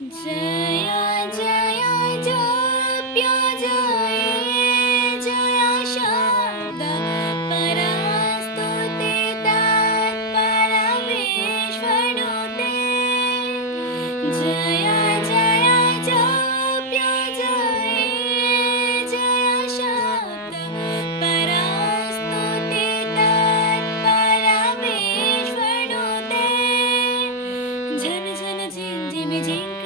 जय जय जप्य जय जय शब्द परस्तुते तत्परमेश्वरुते जय जय जप्य जय जय शब्द परस्तुते तत्परमेश्वरुते झन झन झिंझिम झिंग